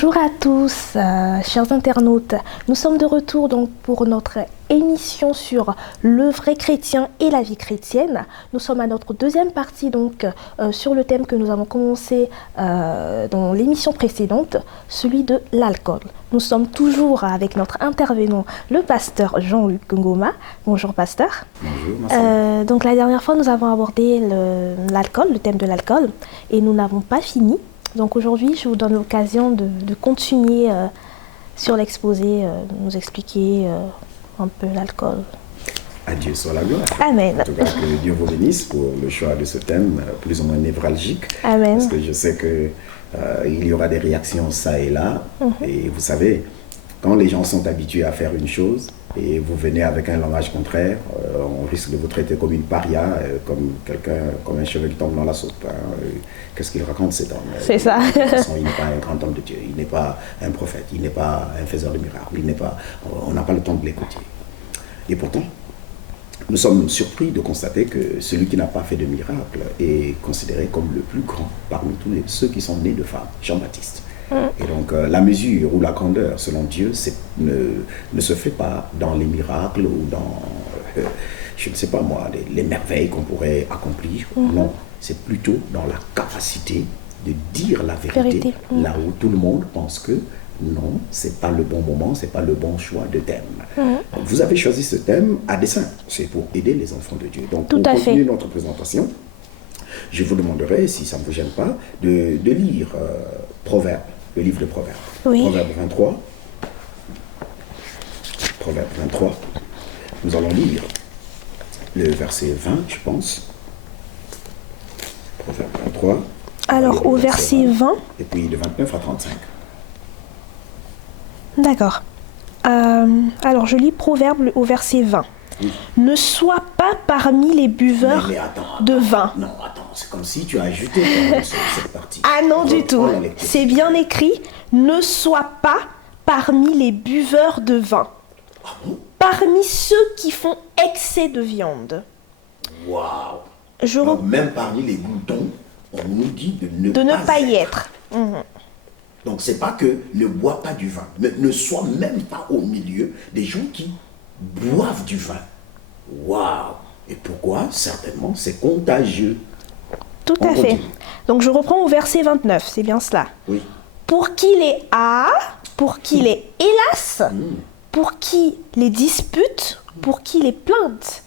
Bonjour à tous, chers internautes. Nous sommes de retour donc pour notre émission sur le vrai chrétien et la vie chrétienne. Nous sommes à notre deuxième partie donc sur le thème que nous avons commencé dans l'émission précédente, celui de l'alcool. Nous sommes toujours avec notre intervenant, le pasteur Jean-Luc Ngoma. Bonjour pasteur. Bonjour. Donc la dernière fois nous avons abordé l'alcool, le thème de l'alcool, et nous n'avons pas fini. Donc aujourd'hui, je vous donne l'occasion de continuer sur l'exposé, de nous expliquer un peu l'alcool. À Dieu soit la gloire. Amen. En tout cas, que Dieu vous bénisse pour le choix de ce thème, plus ou moins névralgique. Amen. Parce que je sais qu'il y aura des réactions ça et là. Et vous savez, quand les gens sont habitués à faire une chose, et vous venez avec un langage contraire, on risque de vous traiter comme une paria, comme quelqu'un, comme un cheveu qui tombe dans la soupe. Qu'est-ce qu'il raconte cet homme? C'est ça. De toute façon, il n'est pas un grand homme de Dieu, il n'est pas un prophète, il n'est pas un faiseur de miracles, on n'a pas le temps de l'écouter. Et pourtant, nous sommes surpris de constater que celui qui n'a pas fait de miracle est considéré comme le plus grand parmi tous ceux qui sont nés de femmes, Jean-Baptiste. Et donc, la mesure ou la grandeur, selon Dieu, ne se fait pas dans les miracles ou dans, je ne sais pas moi, les merveilles qu'on pourrait accomplir. Non, c'est plutôt dans la capacité de dire la vérité. Là où tout le monde pense que non, c'est pas le bon moment, c'est pas le bon choix de thème. Donc, vous avez choisi ce thème à dessein, c'est pour aider les enfants de Dieu. Donc, pour continuer notre présentation, je vous demanderai, si ça ne vous gêne pas, de lire Proverbes. Le livre de Proverbes. Oui. Proverbe 23. Proverbe 23. Nous allons lire le verset 20, je pense. Proverbe 23. Alors, au verset 20. Et puis de 29 à 35. D'accord. Alors, je lis Proverbe au verset 20. Oui. Ne sois pas parmi les buveurs de vin. Non, attends, c'est comme si tu as ajouté cette partie. Ah non, du tout. C'est bien écrit. Ne sois pas parmi les buveurs de vin. Ah bon? Parmi ceux qui font excès de viande. Waouh! Même parmi les gloutons, on nous dit de ne pas y être. Donc, c'est pas que ne bois pas du vin, mais ne sois même pas au milieu des gens qui boivent du vin. Waouh! Et pourquoi? Certainement, c'est contagieux. Tout à fait. Donc, je reprends au verset 29, c'est bien cela. Oui. Pour qui les a, pour qui les hélas, pour qui les disputes, pour qui les plaintes,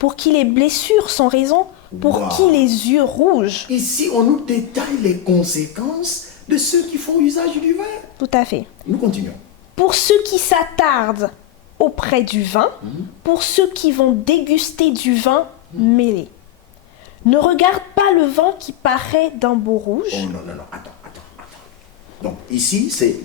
pour qui les blessures sans raison, pour qui les yeux rouges. Ici, on nous détaille les conséquences de ceux qui font usage du vin. Tout à fait. Nous continuons. Pour ceux qui s'attardent auprès du vin, pour ceux qui vont déguster du vin mêlé. Ne regarde pas le vin qui paraît d'un beau rouge. Oh non, attends. Donc ici, c'est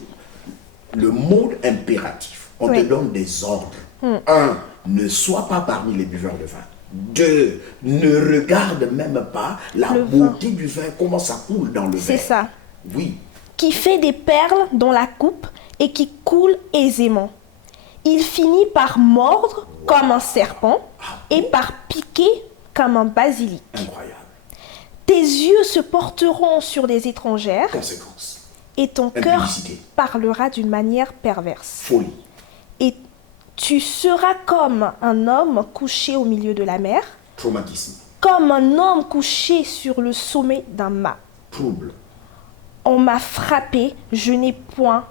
le mode impératif. On te donne des ordres. 1, ne sois pas parmi les buveurs de vin. 2, ne regarde même pas la beauté du vin, comment ça coule dans le vin. C'est ça. Oui. Qui fait des perles dans la coupe et qui coule aisément. Il finit par mordre comme un serpent et par piquer comme un basilic. Incroyable. Tes yeux se porteront sur des étrangères. Conséquence. Et ton cœur parlera d'une manière perverse. Folie. Et tu seras comme un homme couché au milieu de la mer. Traumatisme. Comme un homme couché sur le sommet d'un mât. Trouble. On m'a frappé, je n'ai point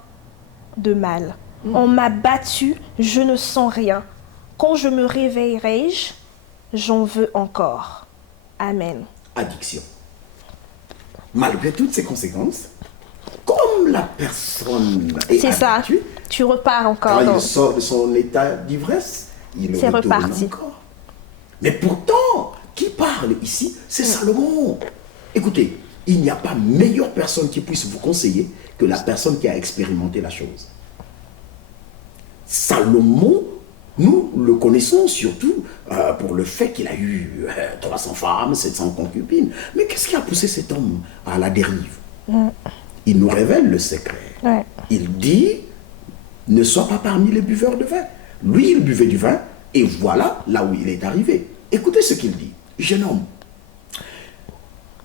de mal. On m'a battu, je ne sens rien. Quand je me réveillerai-je, j'en veux encore. Amen. Addiction. Malgré toutes ces conséquences, comme la personne est abattue, tu repars encore. Quand il sort de son état d'ivresse, il c'est reparti. Encore. Mais pourtant, qui parle ici, c'est Salomon. Écoutez, il n'y a pas meilleure personne qui puisse vous conseiller que la personne qui a expérimenté la chose. Salomon, nous le connaissons surtout pour le fait qu'il a eu 300 femmes, 700 concubines. Mais qu'est-ce qui a poussé cet homme à la dérive? Il nous révèle le secret. Il dit, ne sois pas parmi les buveurs de vin. Lui, il buvait du vin, et voilà là où il est arrivé. Écoutez ce qu'il dit. Jeune homme,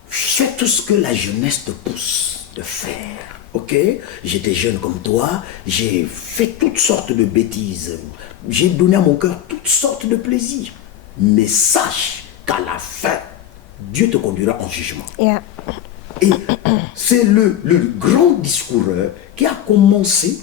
fais tout ce que la jeunesse te pousse de faire. ok, j'étais jeune comme toi, j'ai fait toutes sortes de bêtises, j'ai donné à mon cœur toutes sortes de plaisirs. Mais sache qu'à la fin, Dieu te conduira en jugement. Yeah. Et c'est le grand discoureur qui a commencé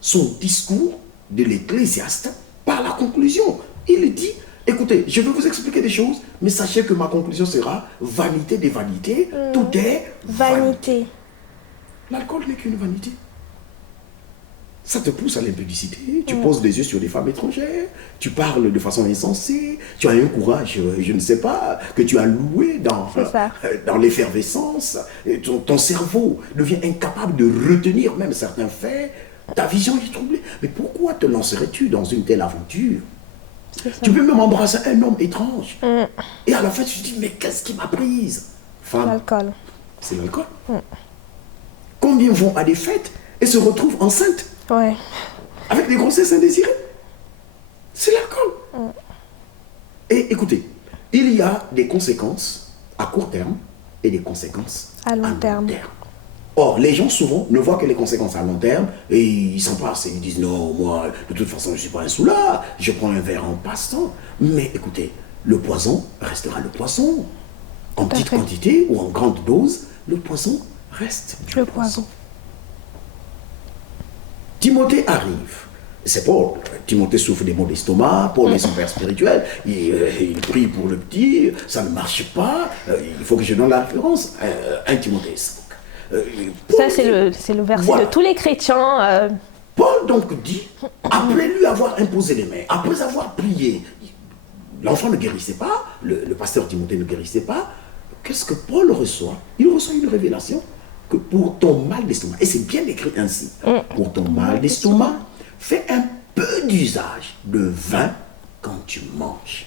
son discours de l'Ecclésiaste par la conclusion. Il dit, écoutez, je vais vous expliquer des choses, mais sachez que ma conclusion sera vanité des vanités, tout est Vanité. L'alcool n'est qu'une vanité. Ça te pousse à l'impudicité, tu poses les yeux sur des femmes étrangères, tu parles de façon insensée, tu as un courage, je ne sais pas, que tu as loué dans l'effervescence. Ton cerveau devient incapable de retenir même certains faits, ta vision est troublée. Mais pourquoi te lancerais-tu dans une telle aventure? Tu peux même embrasser un homme étrange. Et à la fin, tu te dis, mais qu'est-ce qui m'a prise? Femme, L'alcool. c'est l'alcool. Combien vont à des fêtes et se retrouvent enceintes Ouais. avec des grossesses indésirées? C'est l'alcool. Et écoutez, il y a des conséquences à court terme et des conséquences À long terme. Or, les gens souvent ne voient que les conséquences à long terme et ils s'en passent et ils disent non, moi, de toute façon, je ne suis pas un soulard, je prends un verre en passe-temps. Mais écoutez, le poison restera le poison. En petite quantité ou en grande dose, le poison reste Le poison. Timothée arrive. C'est Paul. Timothée souffre des maux d'estomac. Paul est son père spirituel. Il prie pour le petit. Ça ne marche pas. Il faut que je donne la référence. 1 Timothée 5. Ça, c'est le verset de tous les chrétiens. Paul donc dit, après lui avoir imposé les mains, après avoir prié, l'enfant ne guérissait pas, le pasteur Timothée ne guérissait pas. Qu'est-ce que Paul reçoit? Il reçoit une révélation que pour ton mal d'estomac, et c'est bien écrit ainsi, pour ton mal d'estomac, fais un peu d'usage de vin quand tu manges.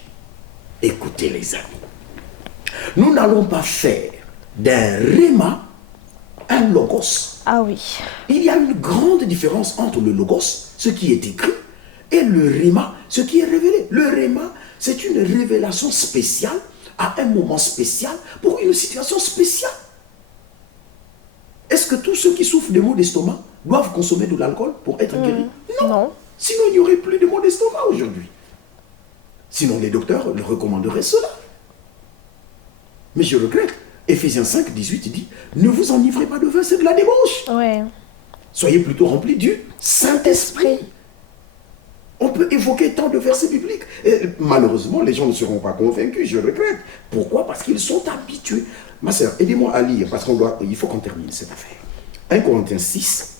Écoutez les amis, nous n'allons pas faire d'un rhéma un logos. Ah oui. Il y a une grande différence entre le logos, ce qui est écrit, et le rhéma, ce qui est révélé. Le rhéma, c'est une révélation spéciale à un moment spécial pour une situation spéciale. Est-ce que tous ceux qui souffrent des maux d'estomac doivent consommer de l'alcool pour être guéris? Non. Sinon, il n'y aurait plus de maux d'estomac aujourd'hui. Sinon, les docteurs leur recommanderaient cela. Mais je regrette. Éphésiens 5, 18 dit, ne vous enivrez pas de vin, c'est de la débauche. Ouais. Soyez plutôt remplis du Saint-Esprit. On peut évoquer tant de versets bibliques. Et malheureusement, les gens ne seront pas convaincus, je regrette. Pourquoi? Parce qu'ils sont habitués. Ma sœur, aidez-moi à lire, parce qu'il faut qu'on termine cette affaire. 1 Corinthiens 6,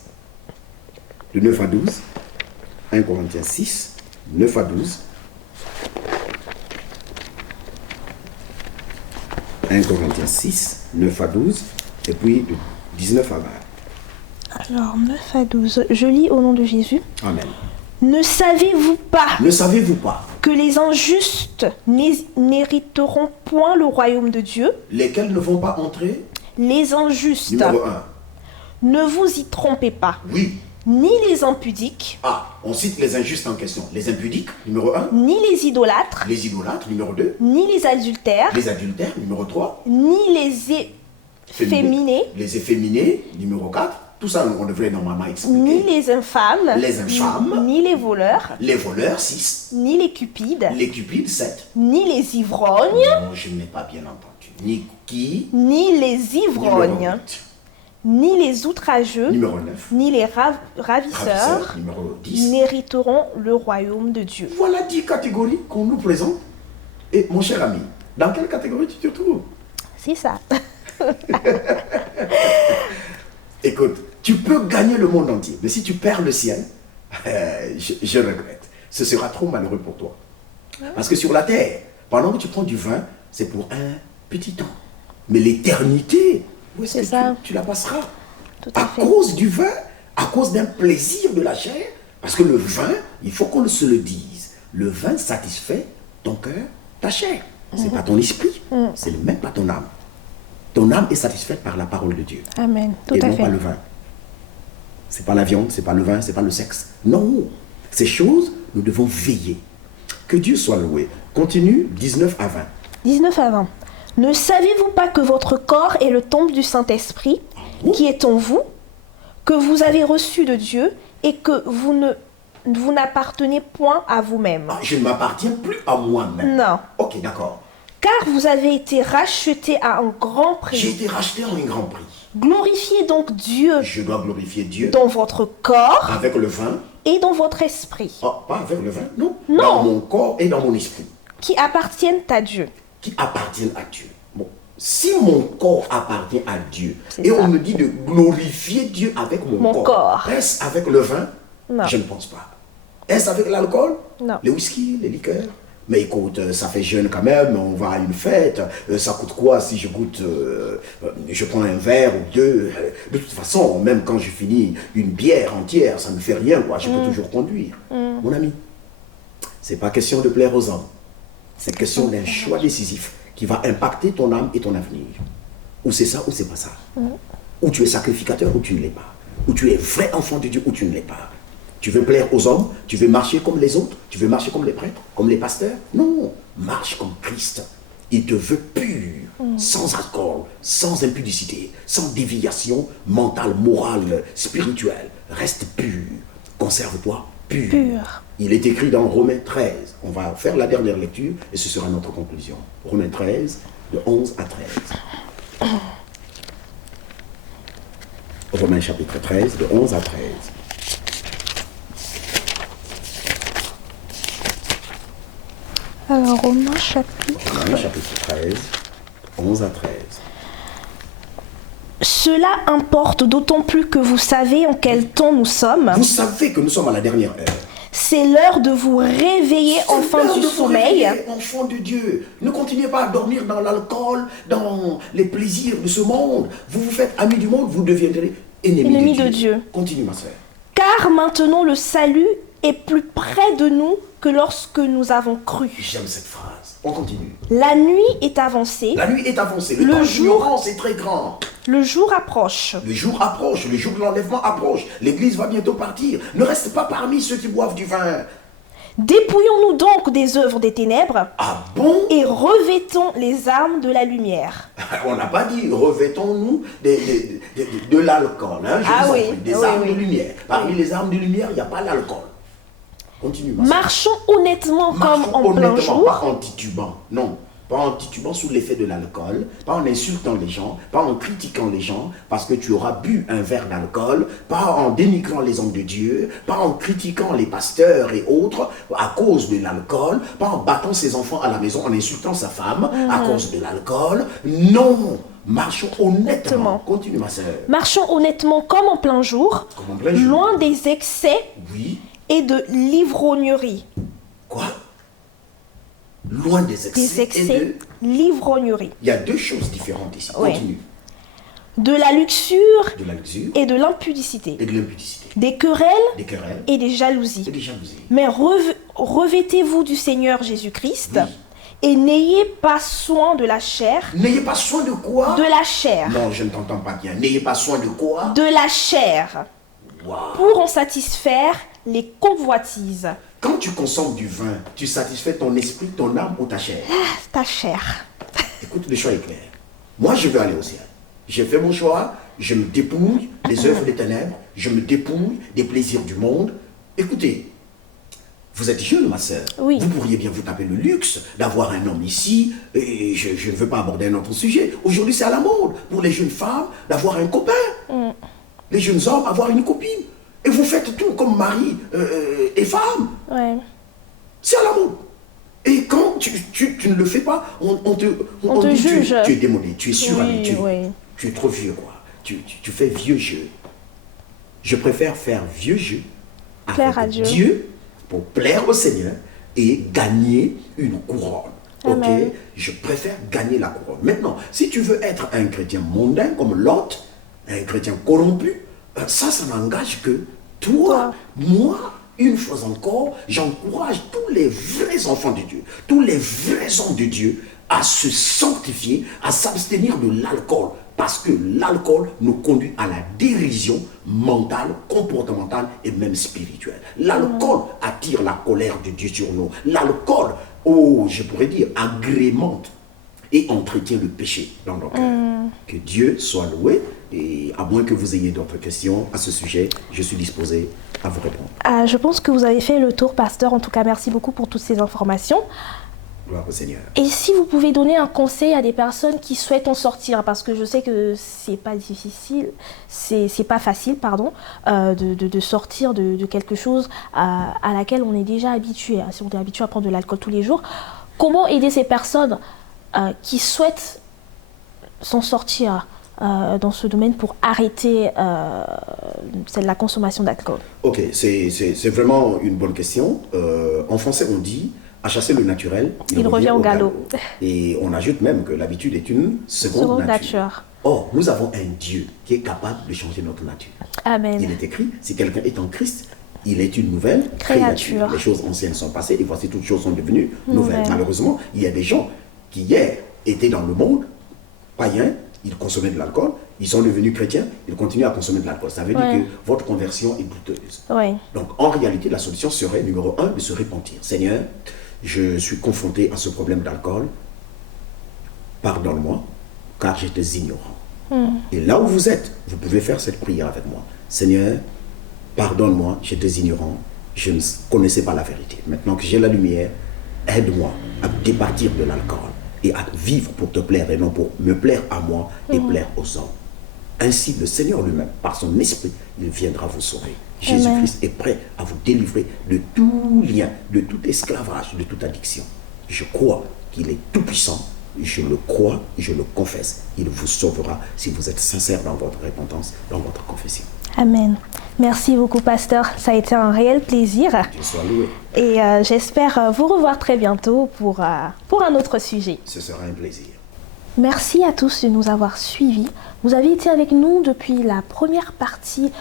de 9 à 12. 1 Corinthiens 6, 9 à 12. 1 Corinthiens 6, 9 à 12, et puis de 19 à 20. Alors, 9 à 12. Je lis au nom de Jésus. Amen. Ne savez-vous pas Ne savez-vous pas que les injustes n'hériteront point le royaume de Dieu? lesquels ne vont pas entrer? Les injustes. Numéro 1. Ne vous y trompez pas. Oui. Ni les impudiques, On cite les injustes en question. Les impudiques, numéro 1. ni les idolâtres, Les idolâtres, numéro 2. ni les adultères, Les adultères, numéro 3. ni les efféminés, Les efféminés, numéro 4. Tout ça, on devrait normalement expliquer. ni les infâmes, Les infâmes. ni les voleurs, Les voleurs, 6. ni les cupides, Les cupides, 7. ni les ivrognes, Non, je n'ai pas bien entendu. Ni qui? ni les Numéro ivrognes, 8. ni les outrageux, Numéro 9. ni les ravisseurs Ravisseur, numéro 10. n'hériteront le royaume de Dieu. Voilà 10 catégories qu'on nous présente. Et mon cher ami, dans quelle catégorie tu te trouves? C'est ça. Écoute, tu peux gagner le monde entier, mais si tu perds le ciel, je regrette. Ce sera trop malheureux pour toi. Parce que sur la terre, pendant que tu prends du vin, c'est pour un petit temps. Mais l'éternité, où est-ce que tu la passeras? Tout à fait. Cause du vin, à cause d'un plaisir de la chair. Parce que le vin, il faut qu'on se le dise, le vin satisfait ton cœur, ta chair. C'est pas ton esprit, c'est même pas ton âme. Ton âme est satisfaite par la parole de Dieu. Amen. Tout et à non fait. pas le vin. C'est pas la viande, c'est pas le vin, c'est pas le sexe. Non. Ces choses, nous devons veiller. Que Dieu soit loué. Continue, 19 à 20. 19 à 20. Ne savez-vous pas que votre corps est le temple du Saint-Esprit, qui est en vous, que vous avez reçu de Dieu et que vous n'appartenez point à vous-même. Ah, je ne m'appartiens plus à moi-même. Non. Ok, d'accord. Car vous avez été rachetés à un grand J'ai prix. été racheté en un grand prix. Glorifiez donc Dieu Je dois glorifier Dieu dans votre corps avec le vin. et dans votre esprit, Oh, pas avec le vin, non. Non. Dans mon corps et dans mon esprit, qui appartiennent à Dieu. qui appartiennent à Dieu. Bon, si mon corps appartient à Dieu, C'est et ça. on me dit de glorifier Dieu avec mon Mon corps. est-ce avec le vin? Non. Je ne pense pas. Est-ce avec l'alcool? Non. Les whisky, les liqueurs? Mais écoute, ça fait jeune quand même, on va à une fête, ça coûte quoi si je goûte, je prends un verre ou deux, de toute façon, même quand je finis une bière entière, ça ne me fait rien, quoi, je peux toujours conduire. Mon ami, c'est pas question de plaire aux hommes, c'est question d'un choix décisif qui va impacter ton âme et ton avenir. Ou c'est ça ou c'est pas ça. Ou tu es sacrificateur ou tu ne l'es pas. Ou tu es vrai enfant de Dieu ou tu ne l'es pas. Tu veux plaire aux hommes, tu veux marcher comme les autres, tu veux marcher comme les prêtres, comme les pasteurs. Non, marche comme Christ. Il te veut pur, sans alcool, sans impudicité, sans déviation mentale, morale, spirituelle. Reste pur, conserve-toi pur. Pur. Il est écrit dans Romains 13. On va faire la dernière lecture et ce sera notre conclusion. Romains 13, de 11 à 13. Romains chapitre 13, de 11 à 13. Alors, Romains chapitre. Romains chapitre 13, 11 à 13. Cela importe d'autant plus que vous savez en quel temps nous sommes. Vous savez que nous sommes à la dernière heure. C'est l'heure de vous réveiller enfin C'est l'heure du de vous sommeil. réveiller, enfants de Dieu. Ne continuez pas à dormir dans l'alcool, dans les plaisirs de ce monde. Vous vous faites amis du monde, vous deviendrez ennemis Ennemis de de Dieu. Dieu. Continue, ma soeur. Car maintenant le salut est plus près de nous que lorsque nous avons cru. J'aime cette phrase. On continue. La nuit est avancée, La nuit est avancée. Le Le temps jour- d'ignorance est très grand. le jour approche. Le jour approche, le jour de l'enlèvement approche. L'église va bientôt partir. Ne reste pas parmi ceux qui boivent du vin. Dépouillons-nous donc des œuvres des ténèbres Ah bon? et revêtons les armes de la lumière. On n'a pas dit revêtons-nous de l'alcool. Hein, je Ah vous en oui, prie, des oui, armes oui. de lumière. Parmi les armes de lumière, il n'y a pas l'alcool. Continue, ma sœur. Marchons honnêtement Marchons comme en plein honnêtement, jour. pas en titubant. Non. Pas en titubant sous l'effet de l'alcool, pas en insultant les gens, pas en critiquant les gens parce que tu auras bu un verre d'alcool, pas en dénigrant les hommes de Dieu, pas en critiquant les pasteurs et autres à cause de l'alcool, pas en battant ses enfants à la maison, en insultant sa femme à cause de l'alcool. Non, marchons honnêtement. Continue, ma sœur. Marchons honnêtement comme en plein jour, Comme en plein jour. loin des excès Oui. et de l'ivrognerie. Quoi? Loin des excès, Des et excès, l'ivrognerie. Il y a deux choses différentes ici. Ouais. Continue. De la luxure De la luxure et de l'impudicité. et de l'impudicité. Des querelles Des querelles et des et jalousies. des jalousies. Mais revêtez-vous du Seigneur Jésus-Christ Oui. et n'ayez pas soin de la chair. N'ayez pas soin de quoi? De la chair. Non, je ne t'entends pas bien. N'ayez pas soin de quoi? De la chair. Waouh. Pour en satisfaire les convoitises. Quand tu consommes du vin, tu satisfais ton esprit, ton âme ou ta chair? Ah, ta chair. Écoute, le choix est clair. Moi, je veux aller au ciel. J'ai fait mon choix, je me dépouille des œuvres des ténèbres, je me dépouille des plaisirs du monde. Écoutez, vous êtes jeune, ma sœur. Oui. Vous pourriez bien vous taper le luxe d'avoir un homme ici, et je ne veux pas aborder un autre sujet. Aujourd'hui, c'est à la mode pour les jeunes femmes d'avoir un copain. Les jeunes hommes avoir une copine. Et vous faites tout comme mari et femme. Ouais. C'est à la mode. Et quand tu ne le fais pas, on te dit juge. tu es démodé, tu es suranné, Oui, oui. tu es trop vieux, quoi. Tu fais vieux jeu. Je préfère faire vieux jeu Plaire avec à Dieu. Dieu pour plaire au Seigneur et gagner une couronne. Amen. Ok? Je préfère gagner la couronne. Maintenant, si tu veux être un chrétien mondain comme Lot, un chrétien corrompu, ça n'engage que toi, moi, une fois encore, j'encourage tous les vrais enfants de Dieu, tous les vrais hommes de Dieu à se sanctifier, à s'abstenir de l'alcool. Parce que l'alcool nous conduit à la dérision mentale, comportementale et même spirituelle. L'alcool attire la colère de Dieu sur nous. L'alcool, oh, je pourrais dire, agrémente et entretient le péché dans nos cœurs. Que Dieu soit loué. Et à moins que vous ayez d'autres questions à ce sujet, je suis disposé à vous répondre. Je pense que vous avez fait le tour, pasteur. En tout cas, merci beaucoup pour toutes ces informations. Gloire au Seigneur. Et si vous pouvez donner un conseil à des personnes qui souhaitent en sortir, parce que je sais que c'est pas difficile, c'est pas facile, pardon, de sortir de quelque chose à laquelle on est déjà habitué. Si on est habitué à prendre de l'alcool tous les jours, comment aider ces personnes qui souhaitent s'en sortir dans ce domaine pour arrêter la consommation d'alcool? Ok, c'est vraiment une bonne question. En français, on dit à chasser le naturel, il revient au galop. Et on ajoute même que l'habitude est une seconde nature. Or, nous avons un Dieu qui est capable de changer notre nature. Amen. Il est écrit, si quelqu'un est en Christ, il est une nouvelle créature. Les choses anciennes sont passées et voici toutes choses sont devenues nouvelles. Malheureusement, il y a des gens qui hier étaient dans le monde païen, ils consommaient de l'alcool, ils sont devenus chrétiens, ils continuent à consommer de l'alcool. Ça veut dire que votre conversion est douteuse. Donc, en réalité, la solution serait, numéro 1, de se repentir. Seigneur, je suis confronté à ce problème d'alcool. Pardonne-moi, car j'étais ignorant. Et là où vous êtes, vous pouvez faire cette prière avec moi. Seigneur, pardonne-moi, j'étais ignorant, je ne connaissais pas la vérité. Maintenant que j'ai la lumière, aide-moi à départir de l'alcool et à vivre pour te plaire et non pour me plaire à moi et plaire aux hommes. Ainsi, le Seigneur lui-même, par son esprit, il viendra vous sauver. Jésus-Christ est prêt à vous délivrer de tout lien, de tout esclavage, de toute addiction. Je crois qu'il est tout-puissant. Je le crois, je le confesse. Il vous sauvera si vous êtes sincère dans votre repentance, dans votre confession. Amen. Merci beaucoup, pasteur. Ça a été un réel plaisir. Dieu soit loué. Et j'espère vous revoir très bientôt pour un autre sujet. Ce sera un plaisir. Merci à tous de nous avoir suivis. Vous avez été avec nous depuis la première partie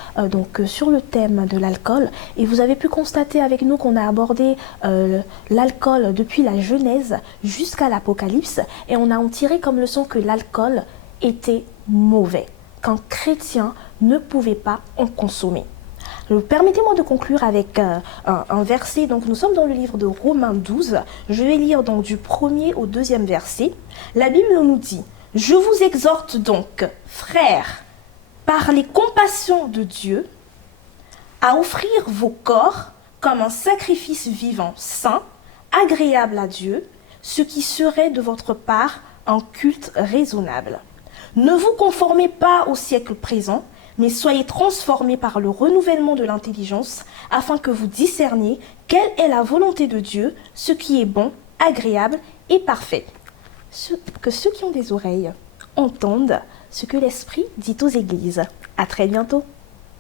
sur le thème de l'alcool et vous avez pu constater avec nous qu'on a abordé l'alcool depuis la Genèse jusqu'à l'Apocalypse et on a en tiré comme leçon que l'alcool était mauvais, qu'un chrétien ne pouvait pas en consommer. Permettez-moi de conclure avec un verset. Donc, nous sommes dans le livre de Romains 12. Je vais lire donc du 1er au 2e verset. La Bible nous dit « Je vous exhorte donc, frères, par les compassions de Dieu, à offrir vos corps comme un sacrifice vivant, saint, agréable à Dieu, ce qui serait de votre part un culte raisonnable. Ne vous conformez pas au siècle présent, mais soyez transformés par le renouvellement de l'intelligence, afin que vous discerniez quelle est la volonté de Dieu, ce qui est bon, agréable et parfait. Que ceux qui ont des oreilles entendent ce que l'Esprit dit aux églises. À très bientôt.